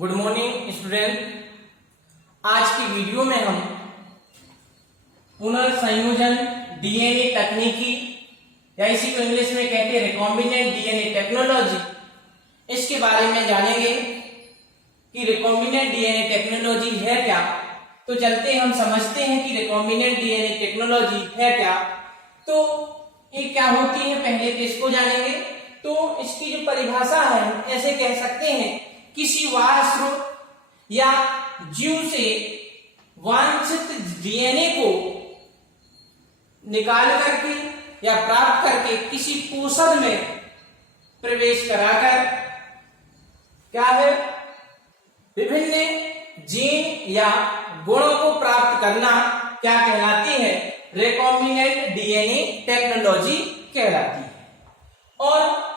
Good morning student. आज की video में हम पुनर्संयोजन डीएनए तकनीकी या इसी को इंग्लिश में कहते हैं रिकॉम्बिनेंट डीएनए टेक्नोलॉजी, इसके बारे में जानेंगे कि रिकॉम्बिनेंट डीएनए टेक्नोलॉजी है क्या। तो चलते हम समझते हैं कि रिकॉम्बिनेंट डीएनए टेक्नोलॉजी है क्या। तो ये क्या होती है, पहले तो इसको जानेंगे। तो इसकी जो परिभाषा है हम ऐसे कह सकते हैं, किसी बाह्य स्रोत या जीव से वांछित डीएनए को निकाल करके या प्राप्त करके किसी पोषक में प्रवेश कराकर क्या है, विभिन्न जीन या गुणों को प्राप्त करना क्या कहलाती है, रिकॉम्बिनेंट डीएनए टेक्नोलॉजी कहलाती है। और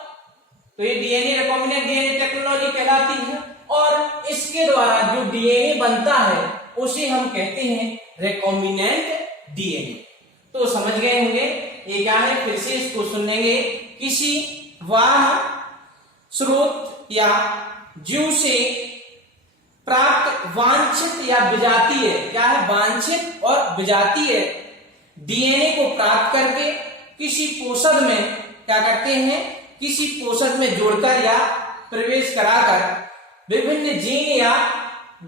तो ये डीएनए रिकॉम्बिनेंट डीएनए टेक्नोलॉजी कहलाती है। और इसके द्वारा जो डीएनए बनता है उसे हम कहते हैं रिकॉम्बिनेंट डीएनए। तो समझ गए होंगे ये क्या है, फिर से इसको सुनेंगे। किसी बाह्य स्रोत या जीव से प्राप्त वांछित या विजातीय, क्या है, वांछित और विजातीय डीएनए को प्राप्त करके किसी पोषक में क्या करते हैं, किसी पोषक में जोड़कर या प्रवेश कराकर विभिन्न जीन या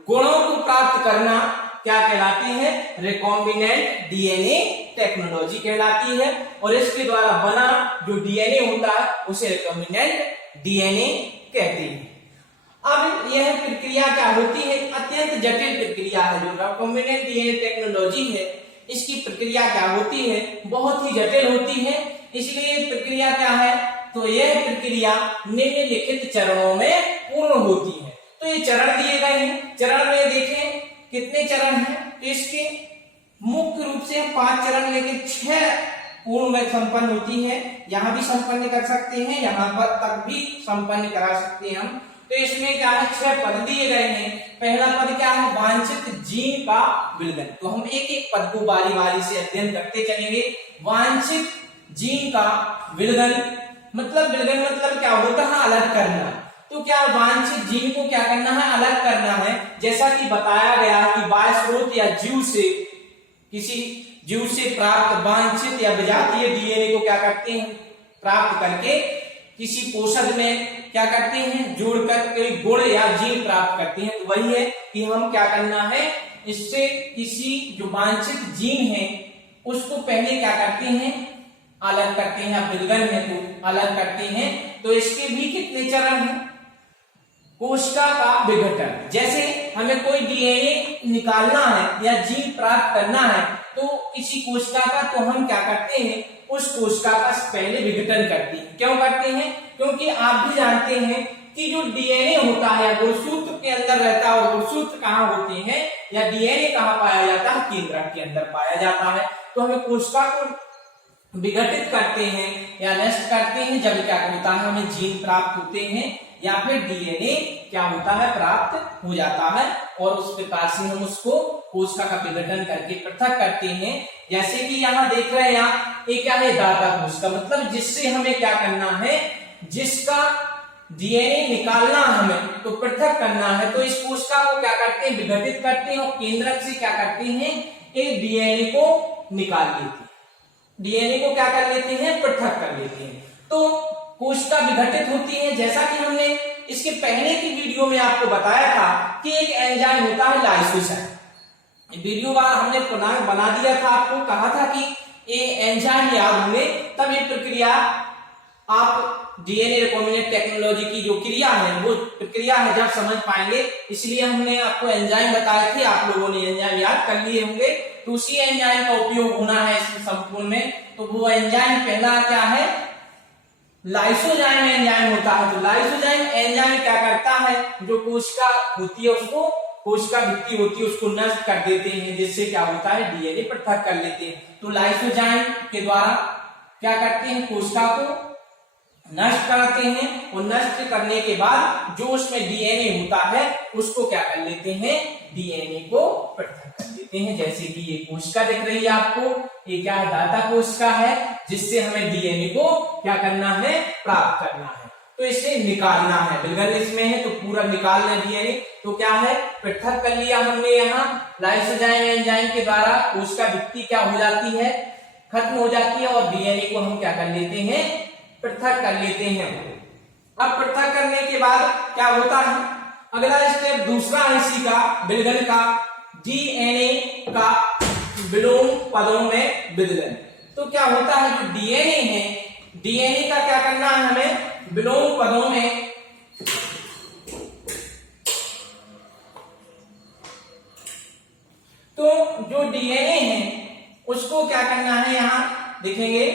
गुणों को प्राप्त करना क्या कहलाती है, रिकॉम्बिनेंट डीएनए टेक्नोलॉजी कहलाती है। और इसके द्वारा बना जो डीएनए होता है उसे रिकॉम्बिनेंट डीएनए कहते हैं। अब यह प्रक्रिया क्या होती है, अत्यंत जटिल प्रक्रिया है। जो रिकॉम्बिनेंट डीएनए टेक्नोलॉजी है इसकी प्रक्रिया क्या होती है, बहुत ही जटिल होती है। इसलिए प्रक्रिया क्या है, तो यह प्रक्रिया निम्नलिखित चरणों में पूर्ण होती है। तो ये चरण दिए गए हैं, चरण में देखें कितने चरण हैं। तो इसके मुख्य रूप से 5 चरण लेके 6 पूर्ण में संपन्न होती है। यहाँ भी संपन्न कर सकते हैं, यहाँ पर तक भी संपन्न करा सकते हैं हम। तो इसमें क्या है, 6 पद दिए गए हैं। पहला पद क्या है, वांछित जीन का विलयन। तो हम एक एक पद को बारी बारी से अध्ययन करते चलेंगे। वांछित जीन का विलयन मतलब, विलयन मतलब क्या होता है, अलग करना। तो क्या वांछित जीन को क्या करना है, अलग करना है। जैसा कि बताया गया है कि बाह्य स्रोत या जीव से, किसी जीव से प्राप्त वांछित या विजातीय डीएनए को क्या करते हैं, प्राप्त करके किसी पोषक में क्या करते हैं, जोड़कर कोई गुण या जीन प्राप्त करते हैं। तो वही है कि हम क्या करना है, इससे किसी जो वांछित जीन है उसको पहले क्या करते हैं, अलग करते हैं। विलयन है तो अलग करते हैं। तो इसके भी कितने चरण हैं, कोशिका का विघटन। जैसे हमें कोई डीएनए निकालना है या जीन प्राप्त करना है तो किसी कोशिका का, तो हम क्या करते हैं, उस कोशिका का पहले विघटन करते हैं। क्यों करते हैं, क्योंकि आप भी जानते हैं कि जो डीएनए होता है गुणसूत्र के अंदर रहता है। और गुणसूत्र कहाँ होते हैं या डीएनए कहाँ पाया जाता है, केंद्रक के अंदर पाया जाता है। तो हमें कोशिका को विघटित करते हैं या नष्ट करते हैं जब क्या होता है, हमें जीन प्राप्त होते हैं या फिर डीएनए क्या होता है, प्राप्त हो जाता है। और उस प्रकार से हम उसको कोशिका का विघटन करके पृथक करते हैं। जैसे कि यहाँ देख रहे हैं आप, ये क्या है, दाता कोशिका, मतलब जिससे हमें क्या करना है, जिसका डीएनए निकालना हमें तो पृथक करना है। तो इस कोशिका को क्या करते हैं, विघटित करते हैं और केंद्रक से क्या करते हैं, एक डीएनए को निकाल लेते हैं, डीएनए को क्या कर लेते हैं, पृथक कर लेते हैं। तो कोशिका विघटित होती है। जैसा कि हमने इसके पहले की वीडियो में आपको बताया था कि एक एंजाइम होता है लाइसोजाइम। वीडियो हमने पुनः बना दिया था, आपको कहा था कि ये एंजाइम याद होंगे, तब ये प्रक्रिया आप डीएनए रिकॉम्बिनेंट टेक्नोलॉजी की जो क्रिया है वो प्रक्रिया है जब समझ पाएंगे। इसलिए हमने आपको एंजाइम बताए थे, आप लोगों ने एंजाइम याद कर लिए होंगे। तो उसी एंजाइम का उपयोग होना है इस संपूर्ण में। तो वो एंजाइम पहला क्या है, लाइसोजाइम एंजाइम होता है। तो लाइसोजाइम एंजाइम क्या करता है, जो कोशिका होती है उसको, कोशिका भित्ति होती है उसको नष्ट कर देते हैं, जिससे क्या होता है, डीएनए पृथक कर लेते हैं। तो लाइसोजाइम के द्वारा क्या करते हैं, कोशिका को नष्ट कराते हैं। और नष्ट करने के बाद जो उसमें डीएनए होता है उसको क्या कर लेते हैं, डीएनए को पृथक कर लेते हैं। जैसे कि ये कोशिका दिख रही है आपको, ये क्या है, दाता कोशिका है, जिससे हमें डीएनए को क्या करना है, प्राप्त करना है। तो इसे निकालना है, विलगन इसमें है तो पूरा निकालना है डीएनए। तो क्या है, पृथक कर लिया हमने, यहाँ लाइसोजाइम एंजाइम के द्वारा कोशिका भित्ति क्या हो जाती है, खत्म हो जाती है, और डीएनए को हम क्या कर लेते हैं, पृथक कर लेते हैं। अब पृथक करने के बाद क्या होता है, अगला स्टेप दूसरा है इसी का, विलगन का, डीएनए का विलोम पदों में विलगन। तो क्या होता है, जो डीएनए है, डीएनए का क्या करना है हमें, विलोम पदों में तो जो डीएनए है उसको क्या करना है, यहां देखेंगे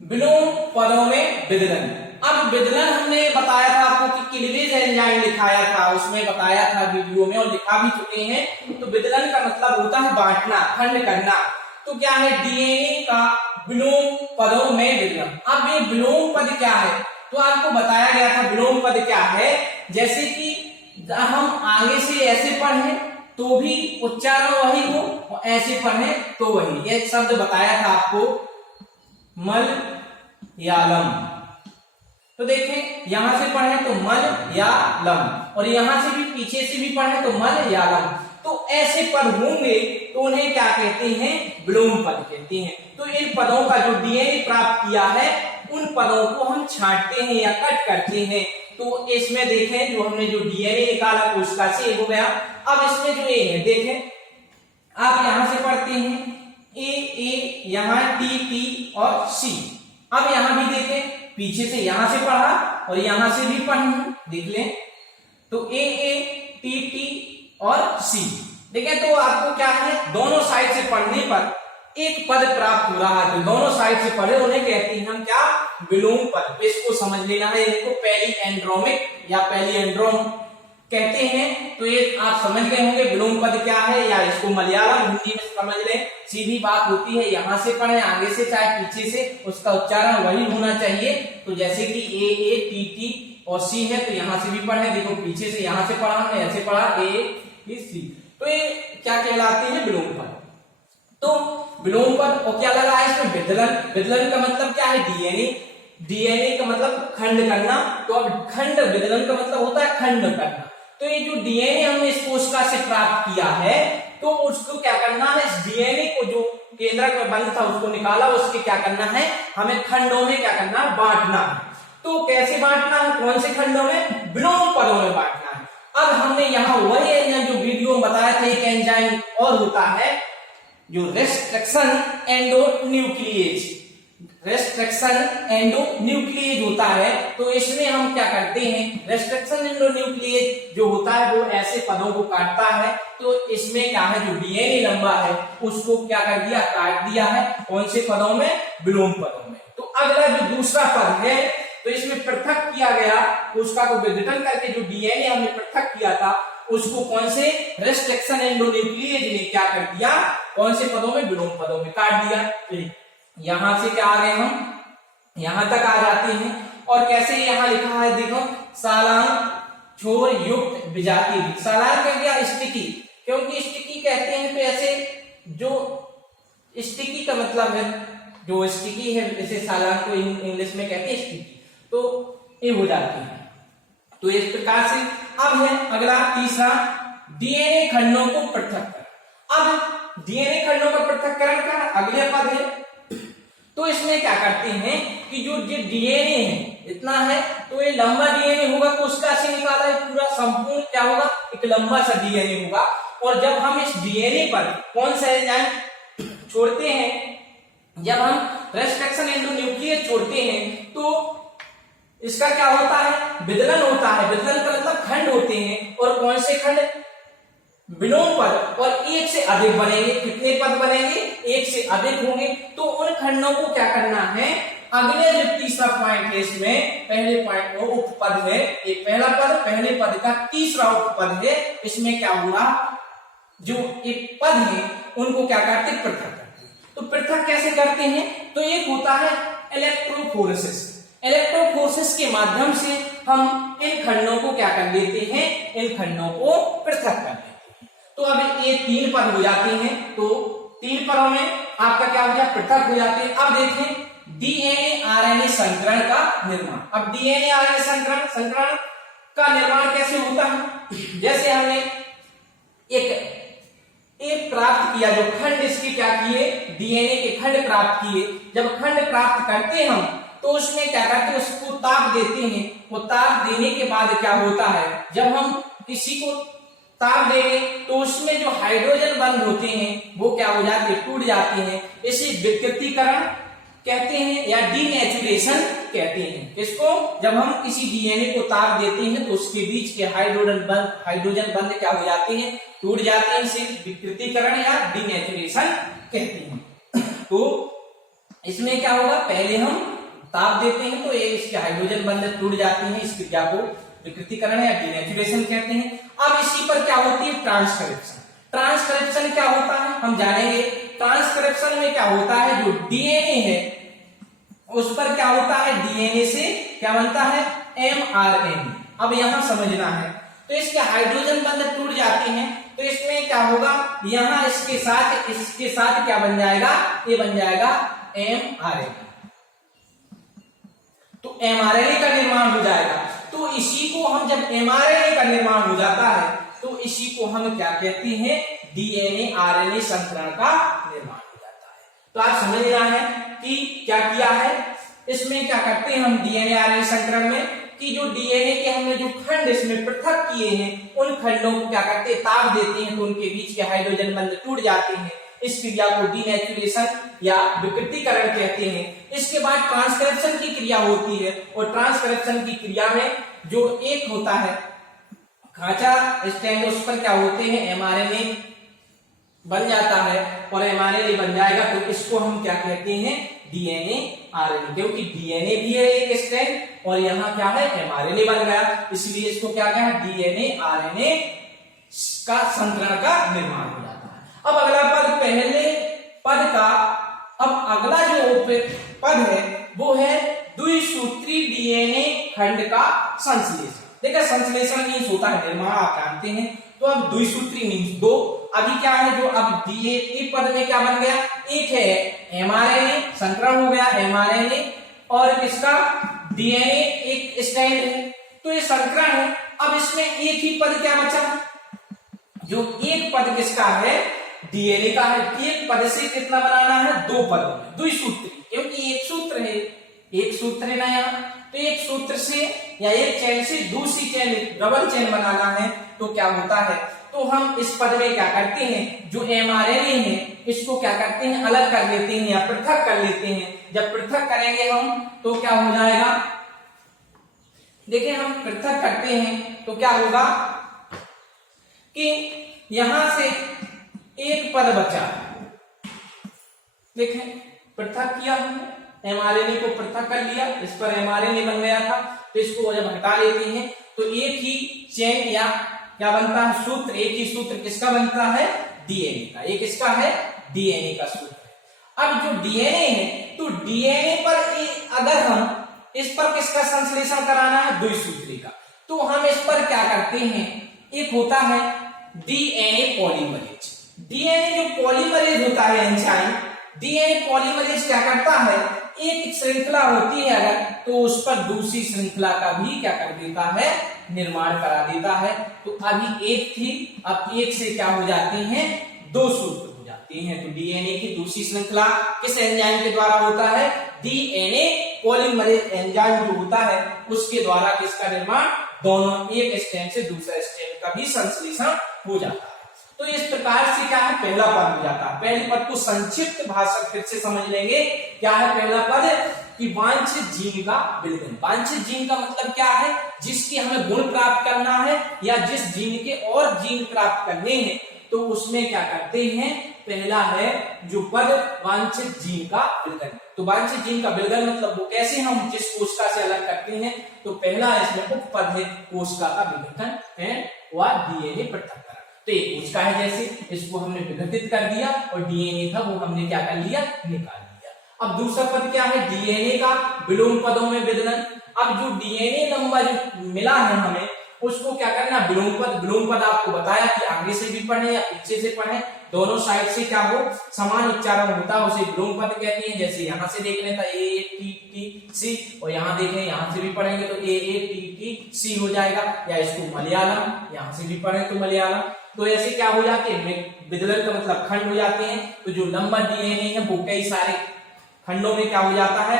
विलोम पदों में विलगन। अब विलगन हमने बताया था आपको कि क्लीवेज एंजाइम लिखाया था, उसमें बताया था वीडियो में और लिखा भी चुके हैं। तो विलगन का मतलब होता है बांटना, खंड करना। तो क्या है, डीएनए का विलोम पदों में विलगन। अब ये विलोम पद क्या है, तो आपको बताया गया था विलोम पद क्या है, जैसे कि हम आगे से ऐसे पढ़े तो भी उच्चारण वही हो और ऐसे पढ़े तो वही। ये शब्द बताया था आपको, मलयालम। तो देखें यहां से पढ़े तो मलयालम, और यहां से भी पीछे से भी पढ़े तो मलयालम। तो ऐसे पद होंगे तो उन्हें क्या कहते हैं, विलोम पद कहते हैं। तो इन पदों का जो डीएनए प्राप्त किया है उन पदों को हम छांटते हैं या कट करते हैं। तो इसमें देखें जो हमने जो डीएनए निकाला कोशिका से हो गया। अब इसमें जो ए है, देखें आप यहां से पढ़ते हैं ए, यहां टी और सी। अब यहां भी देखें, पीछे से यहां से पढ़ा और यहां से भी पढ़ना, देख लें तो ए, टी और सी। देखें तो आपको क्या है, दोनों साइड से पढ़ने पर एक पद प्राप्त हो रहा है। तो दोनों साइड से पढ़े उन्हें कहते हैं हम क्या, विलोम पद। इसको समझ लेना है, इनको पहली एंड्रोमिक या पहली एंड्रोम कहते हैं। तो ये आप समझ गए होंगे विलोम पद क्या है, या इसको मलयालम हिंदी में समझ लें। सीधी बात होती है, यहां से पढ़े आगे से चाहे पीछे से, उसका उच्चारण वही होना चाहिए। तो जैसे कि ए, टी और सी है तो यहां से भी पढ़े, देखो पीछे से यहां से पढ़ा हमने, ऐसे पढ़ा ए, सी। तो ये क्या कहलाते हैं, विलोम पद। तो विलोम पद, और क्या लगा है इसमें, विलगन। विलगन का मतलब क्या है, डीएनए। डीएनए का मतलब खंड करना। तो अब खंड, विलगन का मतलब होता है खंड करना। तो ये जो डीएनए हमने इस कोशिका से प्राप्त किया है, तो उसको क्या करना है, इस डीएनए को जो केंद्रक में बंद था उसको निकाला, उसके क्या करना है, हमें खंडों में क्या करना है, बांटना है। तो कैसे बांटना है, कौन से खंडों में, विलोम पदों में बांटना है। अब हमने यहाँ वही एंजाइम जो वीडियो में बताया था, एक एंजाइम और होता है जो रेस्ट्रिक्शन एंडोन्यूक्लिएज। रेस्ट्रिक्शन एंडोन्यूक्लिएज होता है। तो इसमें हम क्या करते हैं, रेस्ट्रिक्शन एंडोन्यूक्लिएज जो होता है वो ऐसे पदों को काटता है। तो इसमें क्या है, जो डीएनए लंबा है उसको क्या कर दिया, काट दिया है। कौन से पदों में, विलोम पदों में। तो अगला जो दूसरा पद है, तो इसमें पृथक किया गया, उसका को विघटन करके जो डीएनए हमने पृथक किया था उसको कौन से, रेस्ट्रिक्शन एंडोन्यूक्लिएज ने क्या कर दिया, कौन से पदों में, विलोम पदों में काट दिया। यहां से क्या आ गए, हम यहां तक आ जाते हैं। और कैसे यहां लिखा है, देखो सालांक छोर युक्त विजातीय। सालांक कह गया स्टिकी, क्योंकि स्टिकी कहते हैं तो ऐसे जो स्टिकी का मतलब है, जो स्टिकी है, जैसे सालांक को इंग्लिश में कहते हैं स्टिकी, तो ये हो जाती है। तो इस प्रकार से अब है अगला तीसरा, डीएनए खंडों को पृथक कर। अब डीएनए खंडों का पृथक्करण का अगले पद है। तो इसमें क्या करते हैं कि जो डीएनए है इतना है, तो ये लंबा डीएनए होगा, कोशिका से निकाला है पूरा संपूर्ण क्या होगा, एक लंबा सा डीएनए होगा। और जब हम इस डीएनए पर कौन सा एंजाइम छोड़ते हैं, जब हम रेस्ट्रिक्शन एंडोन्यूक्लिएज छोड़ते हैं तो इसका क्या होता है, विलगन होता है। विलगन का मतलब खंड होते हैं, और कौन से खंड, विलोम पद। और एक से अधिक बनेंगे, कितने पद बनेंगे, एक से अधिक होंगे। तो उन खंडों को क्या करना है, अगले जो तीसरा पॉइंट है इसमें, पहले पॉइंट वो उपपद है, एक पहला पद, पहले पद का तीसरा उपपद है। इसमें क्या हुआ, जो एक पद है उनको क्या करते, पृथक करते हैं। तो पृथक कैसे करते हैं, तो एक होता है इलेक्ट्रोफोरेसिस। इलेक्ट्रोफोरेसिस के माध्यम से हम इन खंडों को क्या कर लेते हैं, इन खंडों को पृथक कर लेते हैं। तो अब ये 3 पद हो जाते हैं। तो 3 पदों में आपका क्या हो गया, पृथक हो जाते हैं। अब देखें डीएनए आरएनए संकरण का निर्माण। अब डीएनए आरएनए संकरण का निर्माण कैसे होता है? जैसे हमने एक प्राप्त किया, जो खंड इसके क्या किए, डीएनए के खंड प्राप्त किए। जब खंड प्राप्त करते हम तो उसमें क्या करते हैं, उसको ताप देते हैं। वो ताप देने के बाद क्या होता है, जब हम किसी को ताप देंगे तो उसमें जो हाइड्रोजन बंध होते हैं वो क्या हो जाते हैं, टूट जाते हैं। इसे विकृतीकरण कहते हैं या डीनेचुरेशन कहते हैं। इसको जब हम किसी डीएनए को ताप देते हैं तो उसके बीच के हाइड्रोजन बंध क्या हो जाते हैं, टूट जाते हैं। इसे विकृतीकरण या डीनेचुरेशन कहते हैं। तो इसमें क्या होगा, पहले हम ताप देते हैं तो ये इसके हाइड्रोजन बंध टूट जाते हैं। इस क्रिया को विकृतीकरण या डीनेचुरेशन कहते हैं। अब इसी पर क्या होती है, ट्रांसक्रिप्शन। ट्रांसक्रिप्शन क्या होता है हम जानेंगे। ट्रांसक्रिप्शन में क्या होता है, जो डीएनए है उस पर क्या होता है, डीएनए से क्या बनता है, एमआरएनए। अब यहां समझना है, तो इसके हाइड्रोजन बंध टूट जाते हैं तो इसमें क्या होगा, यहां इसके साथ क्या बन जाएगा, ये बन जाएगा एमआरएनए। तो एमआरएनए का निर्माण हो जाएगा। तो इसी को हम, जब एमआरएनए का निर्माण हो जाता है तो इसी को हम क्या कहते हैं, डीएनए आरएनए संकरण का निर्माण हो जाता है। तो आप समझ रहा है कि क्या किया है, इसमें क्या करते हैं हम डीएनए आरएनए संकरण में, कि जो डीएनए के हमने जो खंड इसमें पृथक किए हैं उन खंडों को क्या करते हैं, ताप देते हैं तो उनके बीच के हाइड्रोजन बंध टूट जाते हैं। इस क्रिया को डीनेचुरेशन या विकृतीकरण कहते हैं। इसके बाद ट्रांसक्रिप्शन की क्रिया होती है और ट्रांसक्रिप्शन की क्रिया में जो एक होता है खांचा स्टैंड, उस पर क्या होते हैं, एमआरएनए बन जाता है और एमआरएनए बन जाएगा तो इसको हम क्या कहते हैं, डीएनए आरएनए। क्योंकि डीएनए भी है एक स्टैंड और यहाँ क्या है, एमआरएनए बन गया, इसलिए इसको क्या कहा, डीएनए आरएनए का संकरण का निर्माण हो जाता है। अब अगला पद, पहले पद का अब अगला जो पद है वो है द्विसूत्री डीएनए खंड का संश्लेषण। देखिए संश्लेषण मीन्स होता है निर्माण, आप जानते हैं। तो अब द्विसूत्री मीन्स दो। अभी क्या है, जो अब डीएनए पद में क्या बन गया, एक है एमआरएनए, संकरण हो गया एमआरएनए और किसका, डीएनए एक स्टैंड है तो ये संकरण है। अब इसमें एक ही पद क्या बचा, जो एक पद किसका है, डीएनए का है। एक पद से कितना बनाना है, दो पद, द्विसूत्री, क्योंकि एक सूत्र है ना यहाँ, तो एक सूत्र से या एक चैन से दूसरी चैन, डबल चैन बनाना है तो क्या होता है, तो हम इस पद में क्या करते हैं, जो एमआरएनए है इसको क्या करते हैं, अलग कर लेते हैं या पृथक कर लेते हैं। जब पृथक करेंगे हम तो क्या हो जाएगा, देखिए हम पृथक करते हैं तो क्या होगा कि यहां से एक पद बचा, देखें पृथक किया हमने, एमआरएनए को पृथक कर लिया, इस पर एमआरएनए बन गया था तो इसको जब हटा लेते हैं तो एक ही चेन या क्या बनता है, सूत्र, एक ही सूत्र किसका बनता है, डीएनए का। एक इसका है डीएनए का सूत्र। अब जो डीएनए है तो डीएनए पर अगर हम इस पर किसका संश्लेषण कराना है, द्विसूत्री का, तो हम इस पर क्या करते हैं, एक होता है डीएनए पॉलीमरेज। डीएनए जो पॉलीमरेज होता है एंजाइम, डीएनए पॉलीमरेज क्या करता है, एक श्रृंखला होती है अगर, तो उस पर दूसरी श्रृंखला का भी क्या कर देता है, निर्माण करा देता है। तो अभी एक थी, अब एक से क्या हो जाते हैं, दो सूत्र हो जाते हैं। तो डीएनए की दूसरी श्रृंखला किस एंजाइम के द्वारा होता है, डीएनए पॉलीमरेज एंजाइम जो होता है उसके द्वारा किसका निर्माण, दोनों एक स्ट्रैंड से दूसरा स्ट्रैंड का भी संश्लेषण हो जाता है। तो इस प्रकार से क्या है, पहला पद हो जाता है। पहले पद को संक्षिप्त भाषा फिर से समझ लेंगे। क्या है पहला पद, कि वांछित जीन का विलयन। वांछित जीन का मतलब क्या है, जिसके हमें गुण प्राप्त करना है या जिस जीन के और जीन प्राप्त करने हैं तो उसमें क्या करते हैं, पहला है जो पद वांछित जीन का विलयन। तो वांछित जीन का विलयन मतलब वो कैसे हम जिस कोशिका से अलग करते हैं, तो पहला इसमें उपपद है कोशिका का विघटन है व डीएनए पृथक्करण। तो एक कोशिका है जैसे, इसको हमने विघटित कर दिया और डीएनए था वो हमने क्या कर लिया, निकाल लिया। अब दूसरा पद क्या है, डीएनए का विलोम पदों में विलयन। अब जो डीएनए लंबा जो मिला है हमें उसको क्या करना, विलोम पद। विलोम पद आपको बताया कि आगे से भी पढ़े या पीछे से पढ़े, दोनों साइड से क्या हो, समान उच्चारण होता है, उसे विलोम पद कहते हैं। जैसे यहाँ से देख लेता ए टी टी सी, और यहाँ देखें यहाँ से भी पढ़ेंगे तो ए टी टी सी हो जाएगा। या इसको मलयालम, यहाँ से भी पढ़े तो मलयालम। तो ऐसे क्या हो जाते हैं, विदलन का मतलब खंड हो जाते हैं। तो जो लंबा डीएनए है वो कई सारे खंडों में क्या हो जाता है,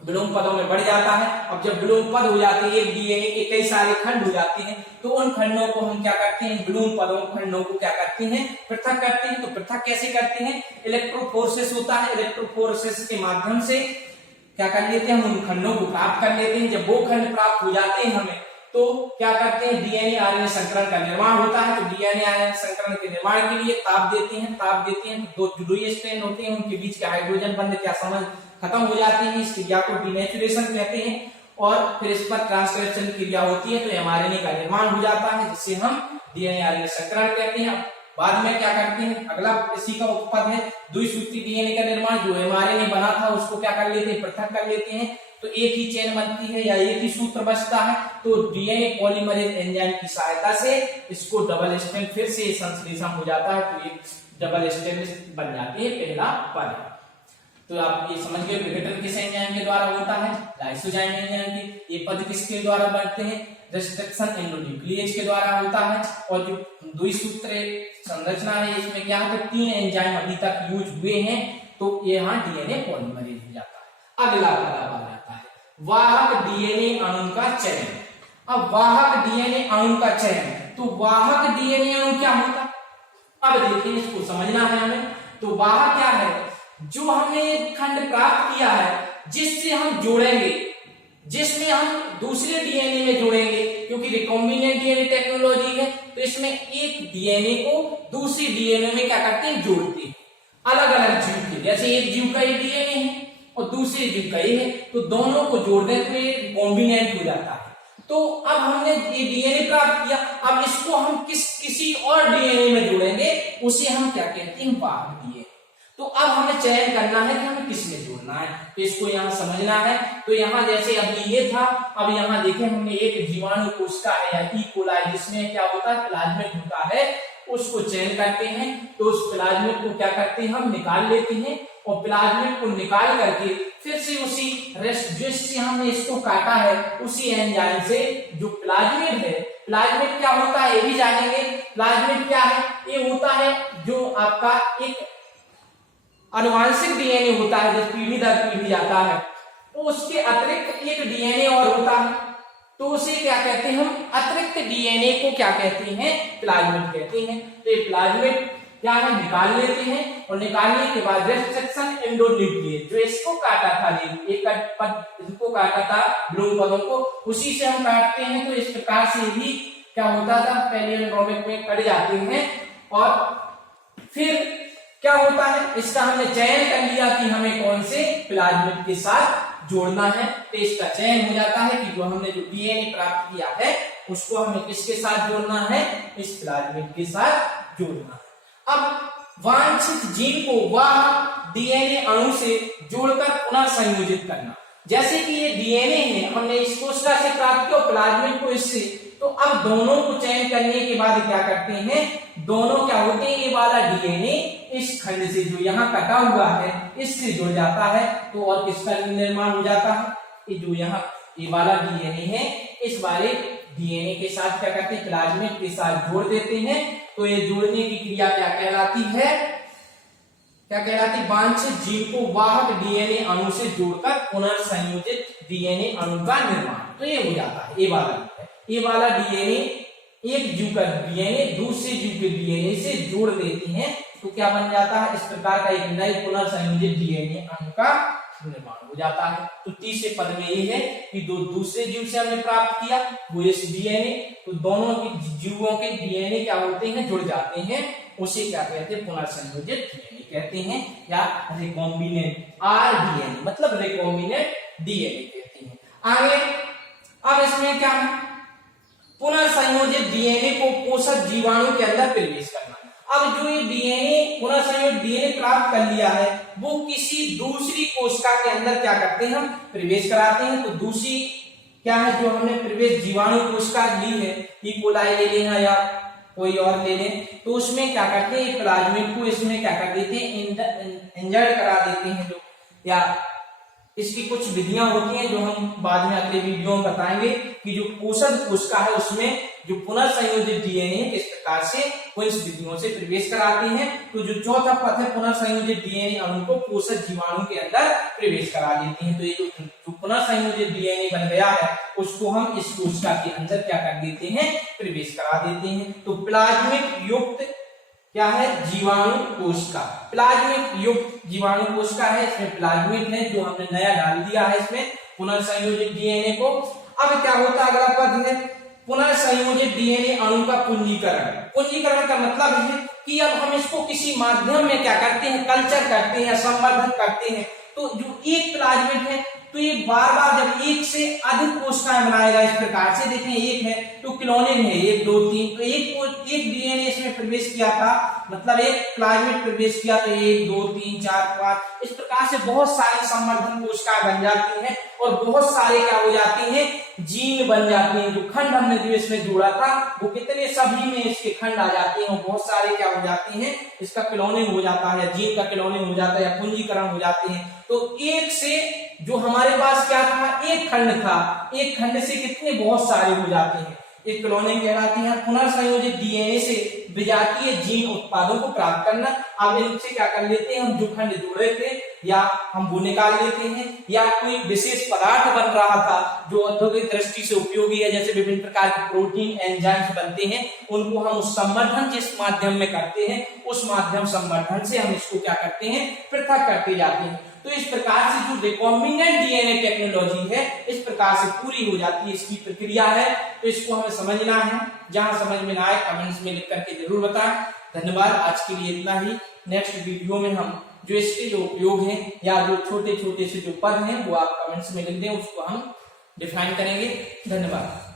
विलोम पदों में बढ़ जाता है। अब जब विलोम पद हो जाते हैं, एक डीएनए के कई सारे खंड हो जाते हैं, तो उन खंडों को हम क्या करते हैं, विलोम पदों खंडों को क्या करते हैं, पृथक करते हैं। तो पृथक कैसे करते हैं, इलेक्ट्रोफोरेसिस होता है, इलेक्ट्रोफोरेसिस के माध्यम से क्या कर लेते हैं, हम उन खंडों को प्राप्त कर लेते हैं। जब वो खंड प्राप्त हो जाते हैं हमें, तो क्या करते हैं, डीएनए आरएनए संकरण का निर्माण होता है। तो डीएनए आरएनए संकरण के निर्माण के लिए ताप देते हैं, तो दो जुड़े स्ट्रैंड होते हैं, उनके बीच के हाइड्रोजन बंध क्या समझ खत्म हो जाती है। इस क्रिया को डीनेचुरेशन कहते हैं। और फिर इस पर ट्रांसक्रिप्शन क्रिया होती है, तो एमआरएनए का निर्माण हो जाता है, जिससे हम डीएनए आरएनए संकरण कहते हैं। बाद में क्या करते हैं, अगला इसी का उपपद है द्विसूत्री डीएनए का निर्माण। जो एमआरएनए बना था उसको क्या कर लेते हैं, पृथक कर लेते हैं, तो एक ही चेन बनती है या एक ही सूत्र बचता है। तो डीएनए पॉलीमरेज एंजाइम की सहायता से इसको डबल स्ट्रैंड फिर से संश्लेषण हो जाता है, तो ये डबल स्ट्रैंड बन जाती है, पहला पद। तो आप ये समझ गए विघटन किस एंजाइम के द्वारा होता है, लाइसोजाइम एंजाइम के। ये पद किसके द्वारा बनते हैं, रिस्ट्रिक्शन एंडोन्यूक्लिएज के द्वारा होता है। और जो द्विसूत्र संरचना है इसमें क्या है, तो 3 एंजाइम अभी तक यूज हुए हैं, तो ये यहाँ डीएनए पॉलीमरेज हो जाता है। अगला पद आता है वाहक डीएनए अणु का चयन। अब वाहक डीएनए अणु का चयन, तो वाहक डीएनए अणु क्या होता है, अब देखिए इसको समझना है हमें। तो वाहक क्या है, जो हमने खंड प्राप्त किया है जिससे हम जोड़ेंगे, जिसमें हम दूसरे डीएनए में जोड़ेंगे, क्योंकि रिकॉम्बिनेंट डीएनए टेक्नोलॉजी है, तो इसमें एक डीएनए को दूसरे डीएनए में क्या करते हैं, जोड़ते हैं। अलग अलग जीव के, जैसे एक जीव का ये डीएनए है और दूसरे जीव का ये है, तो दोनों को जोड़ दें तो ये रिकॉम्बिनेंट हो जाता है। तो अब हमने ये डीएनए प्राप्त किया, अब इसको हम किसी और डीएनए में जोड़ेंगे, उसे हम क्या कहते हैं, वाहक डीएनए। तो अब हमें चयन करना है कि हमें किसमें जोड़ना है, तो इसको यहाँ समझना है। तो यहाँ जैसे अभी ये था, अब यहाँ देखें हमने एक जीवाणु कोशिका है या ई कोलाई, जिसमें क्या होता है, प्लाज्मिड होता है, उसको चयन करते हैं। तो उस प्लाज्मिड को क्या करते हैं, हम निकाल लेते हैं, और प्लाज्मिड को निकाल करके फिर से उसी जिससे हमने इसको काटा है उसी एंजाइम से जो प्लाज्मिड है, प्लाज्मिड क्या होता है ये भी जानेंगे। प्लाज्मिड क्या है, ये होता है जो आपका एक आनुवांशिक डीएनए होता है, जो पीढ़ी दर पीढ़ी जाता है, तो उसके अतिरिक्त एक डीएनए और होता है, तो उसे क्या कहते हैं, हम अतिरिक्त डीएनए को क्या कहते हैं, प्लाज्मिड कहते हैं। तो ये प्लाज्मिड क्या है, निकाल लेते हैं, और निकालने के बाद रिस्ट्रिक्शन एंडोन्यूक्लिएज, जो इसको काटा था, एक पद इसको काटा था विलोम पदों को, उसी से हम काटते हैं। तो इस प्रकार से भी क्या होता था, पैलियोजेनिक में कट जाते हैं। और फिर क्या होता है, इसका हमने चयन कर लिया कि हमें कौन से प्लाज्मिड के साथ जोड़ना है, तो इसका चयन हो जाता है कि जो हमने जो डीएनए प्राप्त किया है उसको हमें किसके साथ जोड़ना है, इस प्लाज्मिड के साथ जोड़ना है। अब वांछित जीन को वह डीएनए अणु से जोड़कर पुनः संयोजित करना। जैसे कि ये डीएनए है, हमने इस कोशिका से प्राप्त किया, प्लाज्मिड को इससे, तो अब दोनों को चयन करने के बाद क्या करते हैं, दोनों क्या होते हैं, ये वाला डीएनए इस खंड से जो यहाँ कटा हुआ है इससे जुड़ जाता है, तो और किसका निर्माण हो जाता है, ये जो यहाँ ये वाला डीएनए है इस वाले डीएनए के साथ क्या करते हैं, प्लाज्मिड के साथ जोड़ देते हैं। तो ये जोड़ने की क्रिया क्या कहलाती है, क्या कहलाती है, वांछित जीन को वाहक डीएनए अणु से जोड़कर पुनर्संयोजित डीएनए अणु का निर्माण। तो ये हो जाता है, ये वाला डीएनए एक जीव का डीएनए दूसरे जीव के डीएनए से जोड़ देते हैं, तो क्या बन जाता है, इस प्रकार का एक नए पुनर्संयोजित डीएनए अणु का निर्माण हो जाता है। तो तीसरे पद में ये है कि दो दूसरे जीव से हमने प्राप्त किया वो इस डीएनए, तो दोनों के जीवों के डीएनए क्या होते हैं, जुड़ जाते हैं, उसे क्या कहते हैं, पुनर्संयोजित डीएनए कहते हैं, या रिकॉम्बिनेंट आरडीएनए, मतलब रिकॉम्बिनेंट डीएनए कहते हैं। आगे अब इसमें क्या है, पुनर्संयोजित डीएनए को पोषक जीवाणु के अंदर प्रवेश करना। अब जो ये डीएनए पुनर्संयोजित डीएनए प्राप्त कर लिया है वो किसी दूसरी कोशिका के अंदर क्या करते हैं, हम प्रवेश कराते हैं। तो दूसरी क्या है, जो हमने प्रवेश जीवाणु कोशिका ली है, ई कोलाई ले लेना या कोई और ले लें, तो उसमें क्या करते हैं, प्लाज्मिड को इसमें क्या कर देते हैं, इंजर्ड करा देते हैं जो, या इसकी कुछ विधियां होती हैं जो हम बाद में अगले वीडियो में बताएंगे कि जो कोशज कोशिका है उसमें जो पुनर्संयोजित डीएनए किस प्रकार से वो इस विधियों से प्रवेश कराते हैं। तो जो चौथा पथ है, पुनर्संयोजित डीएनए अणु को कोशज जीवाणु के अंदर प्रवेश करा देते हैं। तो ये जो पुनर्संयोजित डीएनए बन गया है उसको हम इस कोशिका के अंदर क्या कर देते हैं, प्रवेश करा देते हैं। तो प्लाज्मिक युक्त क्या है, जीवाणु कोशिका, प्लाज्मिक युक्त जीवाणु कोशिका है, इसमें प्लाज्मिड है जो हमने नया डाल दिया है इसमें पुनर्संयोजित डीएनए को। अब क्या होता है, अगला पद है पुनर्संयोजित डीएनए अणु का पुंजीकरण। पुंजीकरण का मतलब है कि अब हम इसको किसी माध्यम में क्या करते हैं, कल्चर करते हैं या संवर्धन करते हैं। तो जो एक प्लाज्मिड है तो ये बार बार जब एक से अधिक कोशिकाएं बनाएगा इस प्रकार से, देखें एक है तो क्लोनिंग है 1 2 3, तो एक डीएनए इसमें प्रवेश किया था, मतलब एक प्लाज्मिड प्रवेश किया तो 1 2 3 4 5 इस प्रकार से बहुत सारी संवर्धन कोशिकाएं बन जाती हैं और बहुत सारे क्या हो जाते हैं, जीन बन जाते हैं। जो खंड हमने जो इसमें जोड़ा था वो कितने सभी में इसके खंड आ जाते हैं, बहुत सारे क्या हो जाते हैं, इसका क्लोनिंग हो जाता है, जीन का क्लोनिंग हो जाता है या पुंजीकरण हो जाते हैं। तो एक से जो हमारे पास क्या था, एक खंड था, एक खंड से कितने बहुत सारे हो जाते हैं, एक क्लोनिंग कहलाती है। पुनर्संयोजित डीएनए से विजातीय जीन उत्पादों को प्राप्त करना। अब इनसे क्या कर लेते हैं, हम जो खंड जोड़े थे या हम वो निकाल लेते हैं, या कोई विशेष पदार्थ बन रहा था जो औद्योगिक दृष्टि से उपयोगी है, जैसे विभिन्न प्रकार के प्रोटीन एंजाइम्स बनते हैं, उनको हम उस संवर्धन जिस माध्यम में करते हैं उस माध्यम संवर्धन से हम इसको क्या करते हैं, पृथक करते जाते हैं। तो इस प्रकार से जो रिकॉम्बिनेंट डीएनए टेक्नोलॉजी है इस प्रकार से पूरी हो जाती है, इसकी प्रक्रिया है। तो इसको हमें समझना है, जहां समझ में ना आए कमेंट्स में लिख करके जरूर बताएं। धन्यवाद, आज के लिए इतना ही। नेक्स्ट वीडियो में हम जो इसके जो उपयोग हैं या जो छोटे छोटे से जो पद हैं वो आप कमेंट्स में लिख दें, उसको हम डिफाइन करेंगे। धन्यवाद।